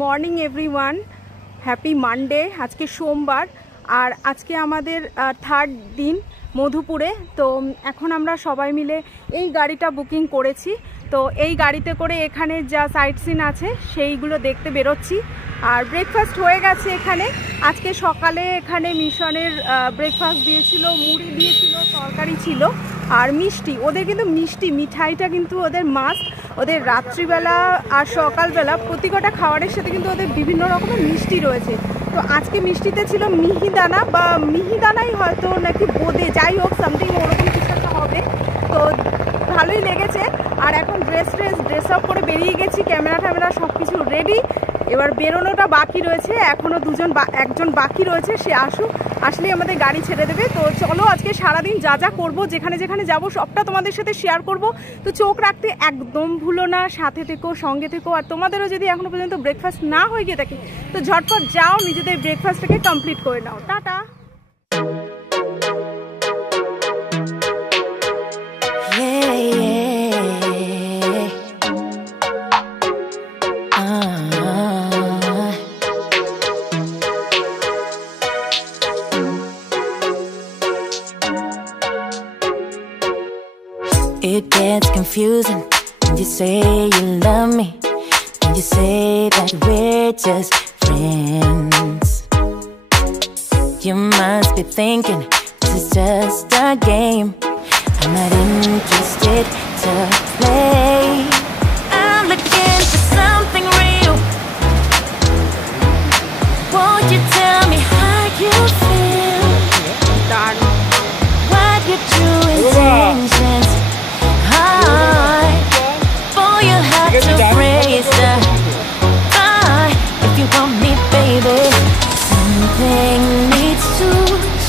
Morning everyone, happy Monday. আজকে সোমবার আর আজকে আমাদের থার্ড দিন মধুপুরে। তো এখন আমরা সবাই মিলে এই গাড়িটা বুকিং করেছি। তো এই গাড়িতে করে এখানে যা সাইট সিন আছে সেইগুলো দেখতে বেরোচ্ছি। আর ব্রেকফাস্ট হয়ে গেছে এখানে। আজকে সকালে এখানে মিশনের ব্রেকফাস্ট দিয়েছিল, মুড়ি দিয়েছিল, তরকারি ছিল আর মিষ্টি। ওদের কিন্তু মিঠাইটা কিন্তু ওদের মাস্ট। ওদের রাত্রিবেলা আর সকালবেলা প্রতিকটা খাবারের সাথে কিন্তু ওদের বিভিন্ন রকমের মিষ্টি রয়েছে। তো আজকে মিষ্টিতে ছিল মিহিদানা বা মিহিদানাই হয়তো নাকি বোঁদে, যাই হোক সামথিং ওরকম কিছু একটা হবে। তো ভালোই লেগেছে। আর এখন ড্রেস আপ করে বেরিয়ে গেছি, ক্যামেরা সব কিছু রেডি। এবার বেরোনোটা বাকি রয়েছে, এখনও একজন বাকি রয়েছে, সে আসলেই আমাদের গাড়ি ছেড়ে দেবে। তো চলো আজকে সারাদিন যা করবো, যেখানে যাবো সবটা তোমাদের সাথে শেয়ার করব। তো চোখ রাখতে একদম ভুলো না, সাথে থেকো, সঙ্গে থেকো। আর তোমাদেরও যদি এখনো পর্যন্ত ব্রেকফাস্ট না হয়ে গিয়ে থাকে তো ঝটপট যাও, নিজেদের ব্রেকফাস্টটাকে কমপ্লিট করে নাও। Tata. It gets confusing when you say you love me, when you say that we're just friends. You must be thinking this is just a game. I'm not interested to play. I'm looking for something real. Won't you tell me how you feel? What your true intentions are? For you have to raise the bar. If you want me, baby, something needs to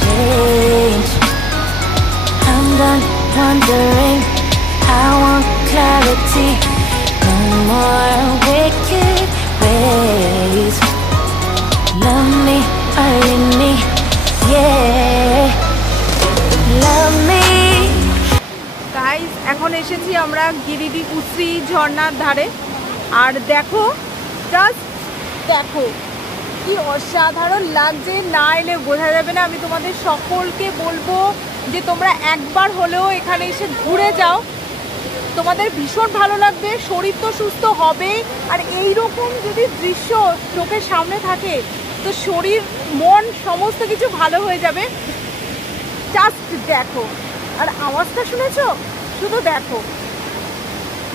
change. I'm done wondering, I want clarity. No more wicked ways. Love me or leave me, yeah. Love me. Guys, এখন এসেছি আমরা গিরিডি উশ্রী ঝর্ণার ধারে। আর দেখো, just দেখো কি অসাধারণ লাগছে, না এলে বোঝা যাবে না। আমি তোমাদের সকলকে বলবো যে তোমরা একবার হলেও এখানে এসে ঘুরে যাও, তোমাদের ভীষণ ভালো লাগবে। শরীর তো সুস্থ হবেই, আর এই রকম যদি দৃশ্য চোখের সামনে থাকে তো শরীর মন সমস্ত কিছু ভালো হয়ে যাবে। জাস্ট দেখো, আর আওয়াজটা শুনেছো? শুধু দেখো,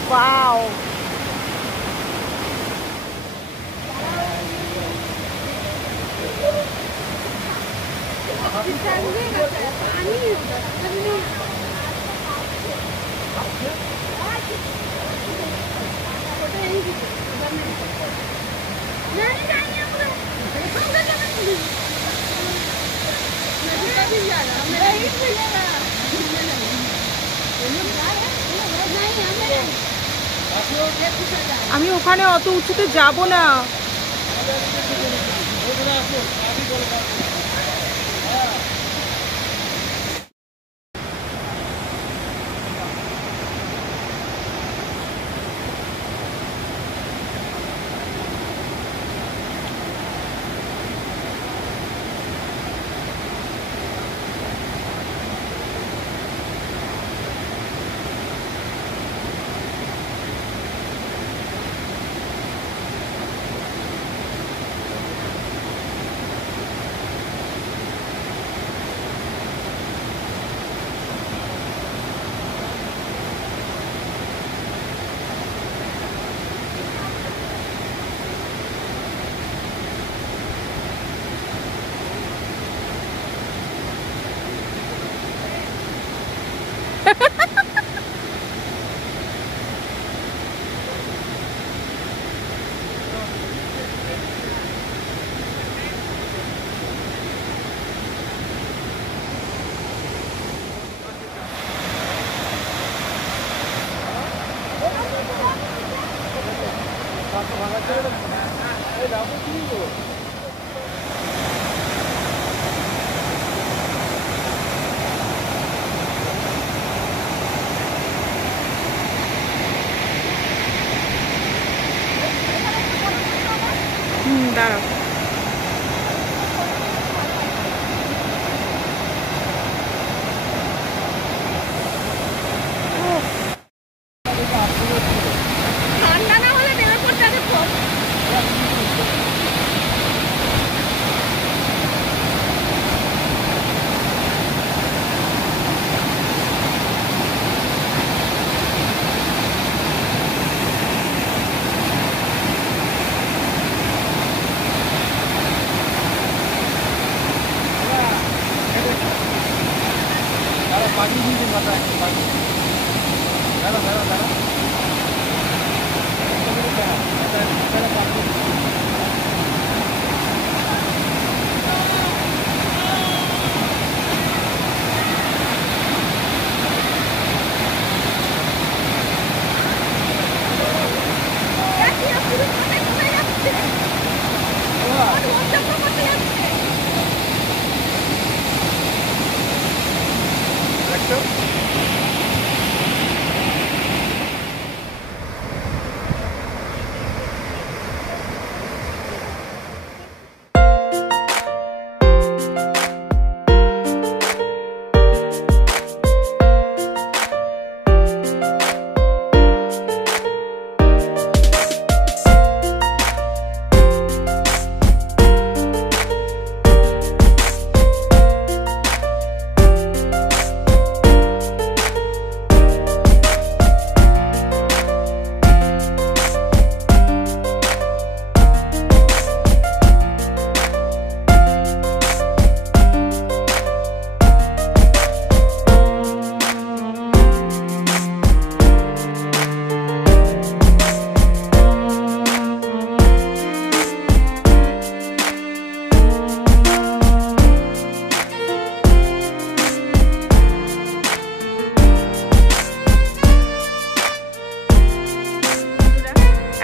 ওয়াও। আমি ওখানে অত উঁচুতে যাব না।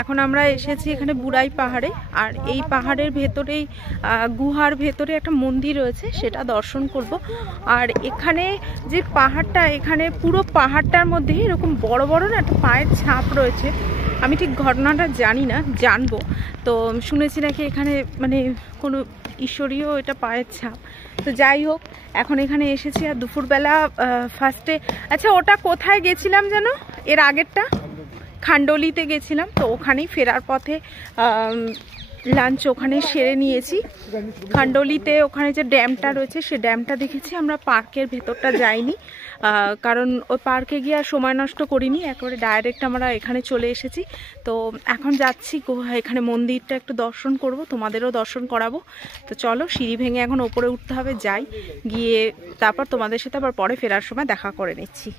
এখন আমরা এসেছি এখানে বুড়াই পাহাড়ে, আর এই পাহাড়ের ভেতরেই গুহার ভেতরে একটা মন্দির রয়েছে, সেটা দর্শন করব। আর এখানে যে পাহাড়টা, এখানে পুরো পাহাড়টার মধ্যে এরকম বড় বড় না একটা পায়ের ছাপ রয়েছে। আমি ঠিক ঘটনাটা জানি না, জানবো। তো শুনেছি নাকি এখানে মানে কোনো ঈশ্বরীয় এটা পায়ের ছাপ। তো যাই হোক, এখন এখানে এসেছি। আর দুপুরবেলা ফার্স্টে, আচ্ছা ওটা কোথায় গেছিলাম যেন, এর আগেরটা খান্ডলিতে গেছিলাম। তো ওখানেই ফেরার পথে লাঞ্চ ওখানে সেরে নিয়েছি খান্ডলিতে। ওখানে যে ড্যামটা রয়েছে সে ড্যামটা দেখেছি। আমরা পার্কের ভেতরটা যাইনি, কারণ ওই পার্কে গিয়ে আর সময় নষ্ট করিনি, একেবারে ডাইরেক্ট আমরা এখানে চলে এসেছি। তো এখন যাচ্ছি এখানে মন্দিরটা একটু দর্শন করব, তোমাদেরও দর্শন করাবো। তো চলো, সিঁড়ি ভেঙে এখন ওপরে উঠতে হবে, যাই গিয়ে তারপর তোমাদের সাথে আবার পরে ফেরার সময় দেখা করে নিচ্ছি।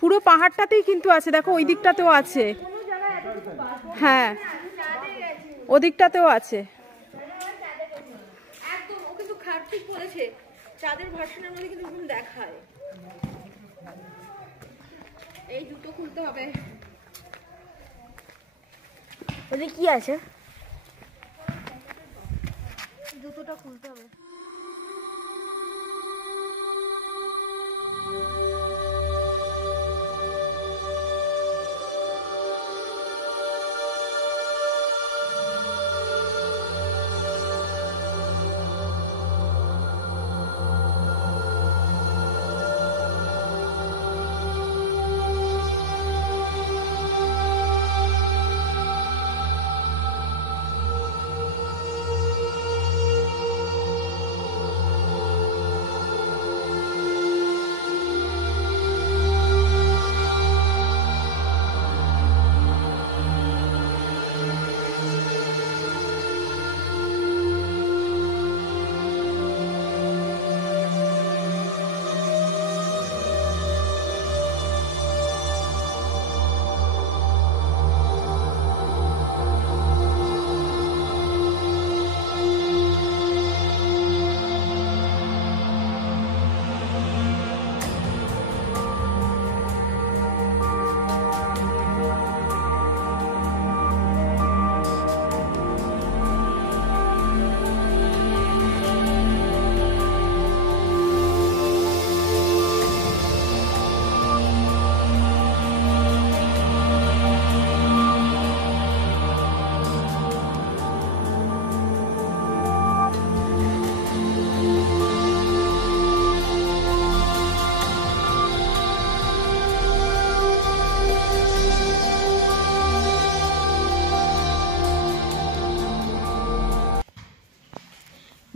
পুরো পাহাড়টাতেই কিন্তু আছে, দেখো ওই দিকটাতেও আছে, হ্যাঁ ওদিকটাতেও আছে। একদম ও কিন্তু ঠিক বলেছে, চাঁদের ভার্সনের মধ্যে কিন্তু এরকম দেখায়। এই জুতো খুলতে হবে। ওদের কি আছে? জুতোটা খুলতে হবে।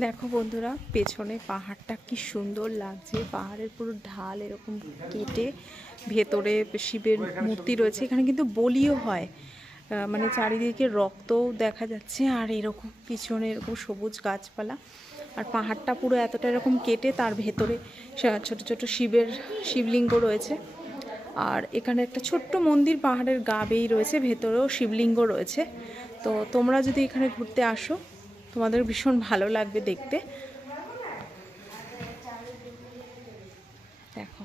দেখো বন্ধুরা, পেছনে পাহাড়টা কি সুন্দর লাগছে। পাহাড়ের পুরো ঢাল এরকম কেটে ভেতরে শিবের মূর্তি রয়েছে। এখানে কিন্তু বলিও হয়, মানে চারিদিকে রক্তও দেখা যাচ্ছে। আর এরকম পিছনে এরকম সবুজ গাছপালা, আর পাহাড়টা পুরো এতটা এরকম কেটে তার ভেতরে ছোট ছোট শিবলিঙ্গ রয়েছে। আর এখানে একটা ছোট্ট মন্দির পাহাড়ের গা বেয়েই রয়েছে, ভেতরেও শিবলিঙ্গ রয়েছে। তো তোমরা যদি এখানে ঘুরতে আসো, তোমাদের ভীষণ ভালো লাগবে দেখতে। দেখো,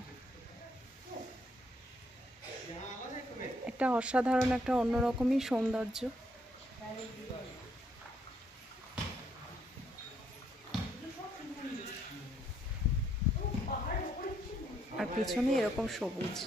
একটা অসাধারণ, একটা অন্যরকমই সৌন্দর্য। আর পিছনে এরকম সবুজ।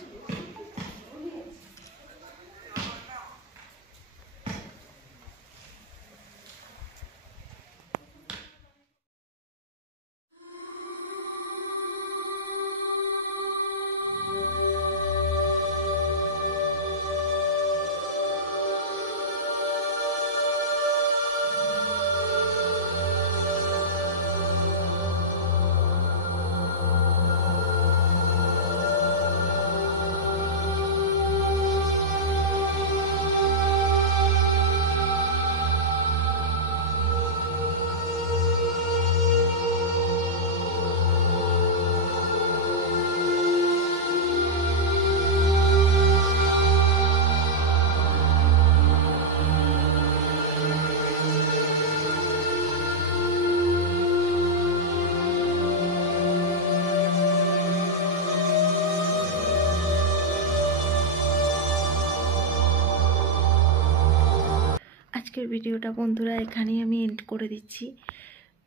আজকের ভিডিওটা বন্ধুরা এখানেই আমি এন্ড করে দিচ্ছি।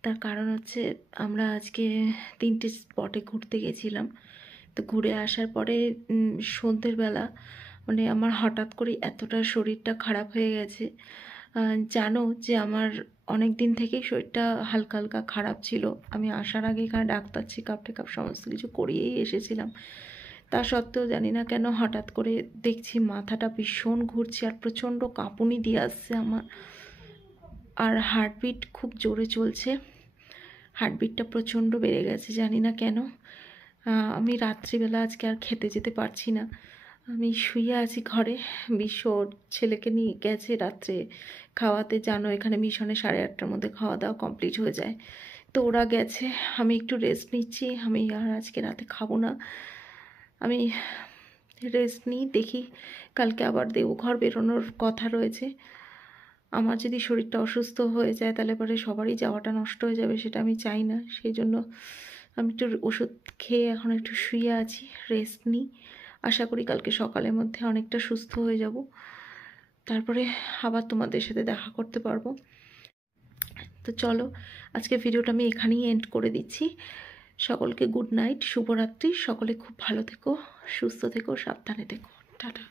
তার কারণ হচ্ছে আমরা আজকে 3টে স্পটে ঘুরতে গেছিলাম। তো ঘুরে আসার পরে সন্ধ্যের বেলা মানে আমার হঠাৎ করে এতটা শরীরটা খারাপ হয়ে গেছে। জানো যে আমার অনেক দিন থেকেই শরীরটা হালকা হালকা খারাপ ছিল। আমি আসার আগে এখানে ডাক্তার চেকআপ সমস্ত কিছু করিয়েই এসেছিলাম। তা সত্ত্বেও জানি না কেন হঠাৎ করে দেখছি মাথাটা ভীষণ ঘুরছে আর প্রচণ্ড কাঁপুনি দিয়ে আসছে আমার। আর হার্টবিট খুব জোরে চলছে, হার্টবিটটা প্রচণ্ড বেড়ে গেছে, জানি না কেন। আমি রাত্রিবেলা আজকে আর খেতে যেতে পারছি না। আমি শুয়ে আছি ঘরে। বিশ্ব ছেলেকে নিয়ে গেছে রাত্রে খাওয়াতে। জানো এখানে মিশনে 8:30টার মধ্যে খাওয়া দাওয়া কমপ্লিট হয়ে যায়। তো ওরা গেছে, আমি একটু রেস্ট নিচ্ছি। আমি আর আজকে রাতে খাবো না, আমি রেস্ট নিই। দেখি কালকে আবার দেওঘর বেরোনোর কথা রয়েছে। আমার যদি শরীরটা অসুস্থ হয়ে যায় তাহলে পরে সবারই যাওয়াটা নষ্ট হয়ে যাবে, সেটা আমি চাই না। সেই জন্য আমি একটু ওষুধ খেয়ে এখন একটু শুয়ে আছি, রেস্ট নিই। আশা করি কালকে সকালের মধ্যে অনেকটা সুস্থ হয়ে যাব, তারপরে আবার তোমাদের সাথে দেখা করতে পারবো। তো চলো আজকে ভিডিওটা আমি এখানেই এন্ড করে দিচ্ছি। সকলকে গুড নাইট, শুভরাত্রি। সকলে খুব ভালো থেকো, সুস্থ থেকো, সাবধানে থেকো। টাটা।